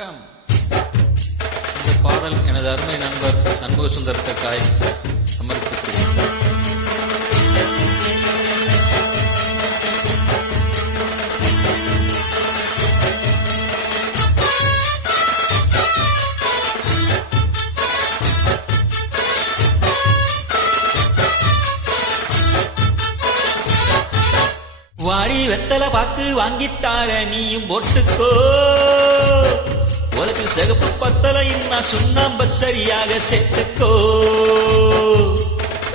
வணக்கம். இந்த பாடல் எனது அருமை நண்பர் சண்முக சுந்தரத்துக்காய் சமர்ப்பிக்கிறேன். வாடி வெத்தல பாக்கு வாங்கித்தார நீயும் போட்டுக்கோ. உலகில் சிகப்பு பத்தல இன்னும் சுண்ணாம்ப சரியாக செத்துக்கோ.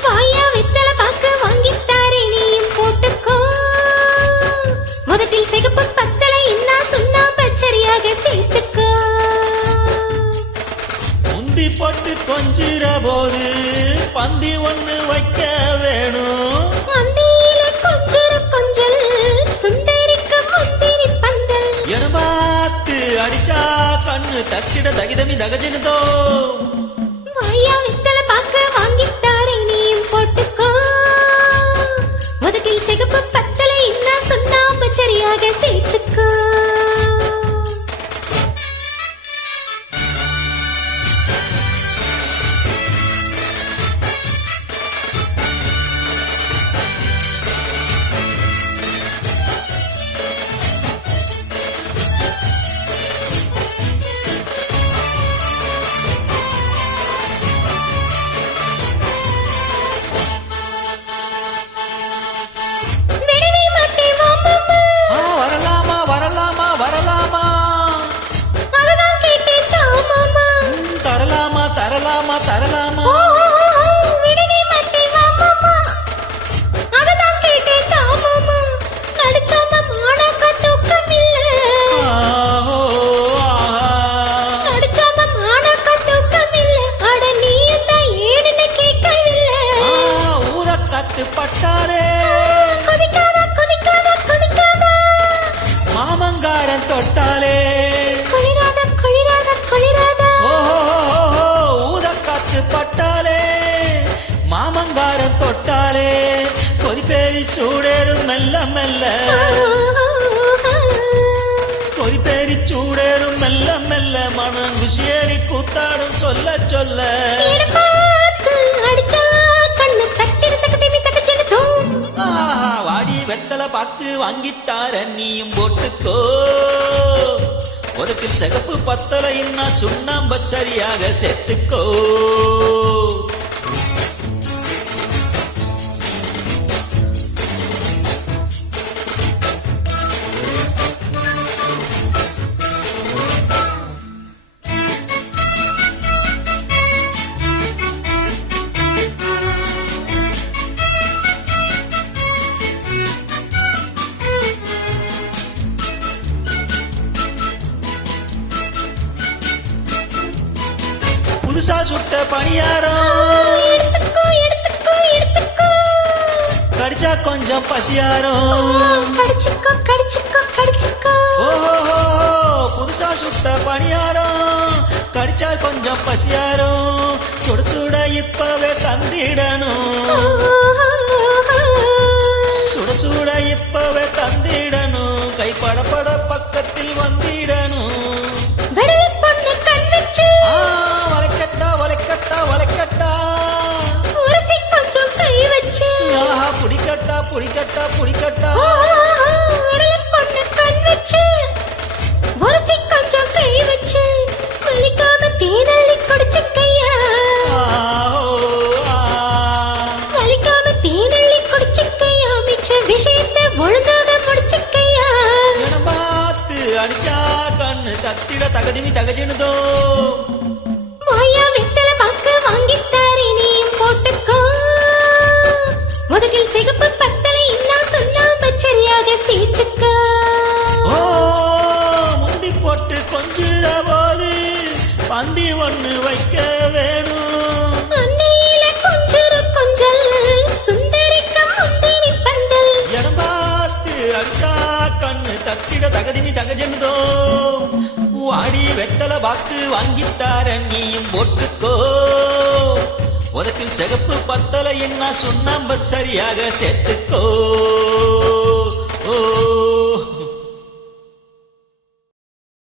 வாயா வெத்தல பாக்கு வாங்கித்தார நீயும் போட்டுக்கோ. உலகில் சிகப்பு பத்தல இன்னும் சுண்ணாம்ப சரியாக செத்துக்கோ. முந்தி போட்டு கொஞ்சிற போது பந்தி ஒண்ணு வைக்க வேணும். அடிச்சா கண்ணு தச்சிட தகிதமி தகஜனுதோ. வாயா வெத்தல பாக்க வாங்கித்தாரே நீயும் போட்டுக்கோ. முதுகில் சிகப்பு பத்தலை இன்னா சுண்ணாம்பு சரியாக சேர்த்துக்கோ. தரலாமா தரலாமா விடவே மாட்டேன் மாமா. அததான் கேட்டேன் மாமா. நடிச்சாம மானக்க தூக்கம் இல்ல. நடிச்சாம மானக்க தூக்கம் இல்ல. அட நீ தான் ஏன்னு கேட்கவில்லை. ஊத கத்து பட்டாலே குதிக்காத குதிக்காத குதிக்காத. மாமங்காரன் தொட்டாலே குளிராத குளிராத குளிராத. பட்டாலே மாமங்காரம் தொட்டாலே கொதிப்பேரி சூடேறும் மெல்ல மெல்ல. கொதிப்பேரி சூடேறும் மெல்ல மெல்ல. மனம் குஷியேறி கூத்தாடும் சொல்ல சொல்ல. வாடி வெத்தல பாக்கு வாங்கித்தார நீயும் போட்டுக்கோ. உனக்கு சிகப்பு பத்தல இன்னா சுண்ணாம்ப சரியாக செத்துக்கோ. புதுசா சுட்ட பணியாரம் கடிச்சா கொஞ்சம் பசியாரம். ஓஹோ புதுசா சுட்ட பணியாரம் கடிச்சா கொஞ்சம் பசியாரம். சுட சுட இப்பவே தந்திடணும். சுட சுட இப்பவே தந்திடணும். கை படப்பட பக்கத்தில் வந்திடணும். வளைக்கட்டா வளைக்கட்டா வளைக்கட்டா. புடிக்கட்டா புடிக்கட்டா புடிக்கட்டா. அடிச்சா கண்ணு தத்திட தகதிமி தகஜனுதோ. வாயா வெத்தல பாக்க வாங்கித்தாரே நீயும் போட்டுக்கோ. முதுகில் சிகப்பு பத்தலை இன்னா சுண்ணாம்பு சரியாக சேர்த்துக்கோ. முந்தி போட்டு கொஞ்சிற போது பந்தி ஒண்ணு வைக்க வேணும். அன்னையில கொஞ்சொரு கொஞ்சல் சுந்தரிக்கம் முந்திரி பந்தல். இடம் பார்த்து அடிச்சா கண்ணு தத்திட தகதிமி தகஜனுதோ. வாடி வெத்தல பாக்கு வாங்கித்தார நீயும் போட்டுக்கோ. உனக்கு சிகப்பு பத்தல என்ன சுண்ணாம்ப சரியாக சேர்த்துக்கோ.